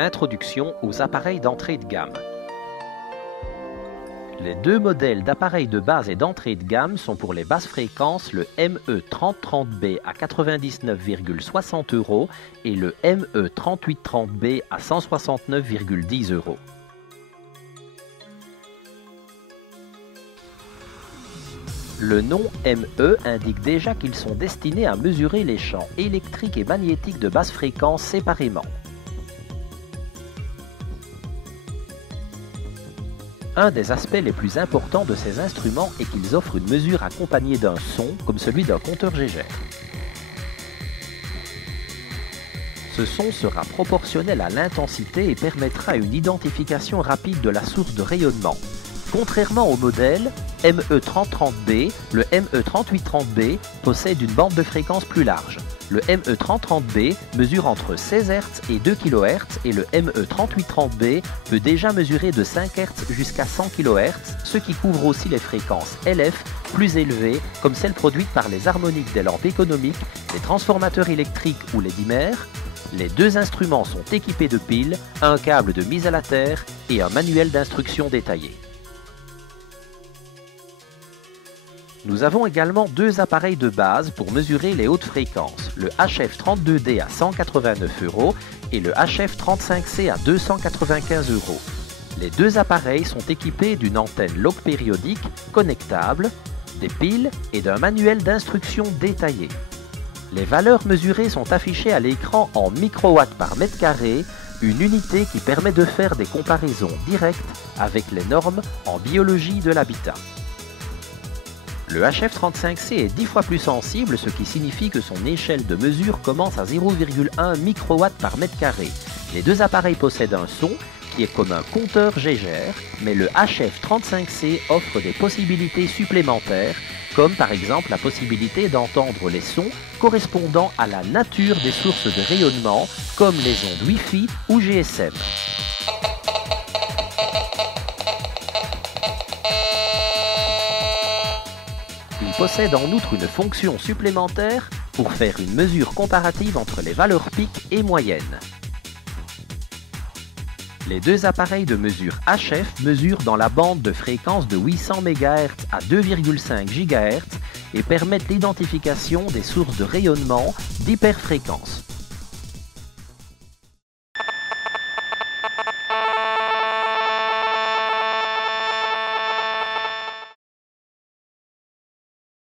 Introduction aux appareils d'entrée de gamme. Les deux modèles d'appareils de base et d'entrée de gamme sont pour les basses fréquences le ME3030B à 99,60 € et le ME3830B à 169,10 €. Le nom ME indique déjà qu'ils sont destinés à mesurer les champs électriques et magnétiques de basse fréquence séparément. Un des aspects les plus importants de ces instruments est qu'ils offrent une mesure accompagnée d'un son, comme celui d'un compteur Geiger. Ce son sera proportionnel à l'intensité et permettra une identification rapide de la source de rayonnement. Contrairement au modèle ME3030B, le ME3830B possède une bande de fréquence plus large. Le ME3030B mesure entre 16 Hz et 2 kHz et le ME3830B peut déjà mesurer de 5 Hz jusqu'à 100 kHz, ce qui couvre aussi les fréquences LF plus élevées comme celles produites par les harmoniques des lampes économiques, les transformateurs électriques ou les dimmers. Les deux instruments sont équipés de piles, un câble de mise à la terre et un manuel d'instruction détaillé. Nous avons également deux appareils de base pour mesurer les hautes fréquences, le HF32D à 189 € et le HF35C à 295 €. Les deux appareils sont équipés d'une antenne log périodique connectable, des piles et d'un manuel d'instruction détaillé. Les valeurs mesurées sont affichées à l'écran en microwatts par mètre carré, une unité qui permet de faire des comparaisons directes avec les normes en biologie de l'habitat. Le HF35C est 10 fois plus sensible, ce qui signifie que son échelle de mesure commence à 0,1 microwatt par mètre carré. Les deux appareils possèdent un son qui est comme un compteur Geiger, mais le HF35C offre des possibilités supplémentaires, comme par exemple la possibilité d'entendre les sons correspondant à la nature des sources de rayonnement, comme les ondes Wi-Fi ou GSM. Il possède en outre une fonction supplémentaire pour faire une mesure comparative entre les valeurs pics et moyennes. Les deux appareils de mesure HF mesurent dans la bande de fréquence de 800 MHz à 2,5 GHz et permettent l'identification des sources de rayonnement d'hyperfréquence.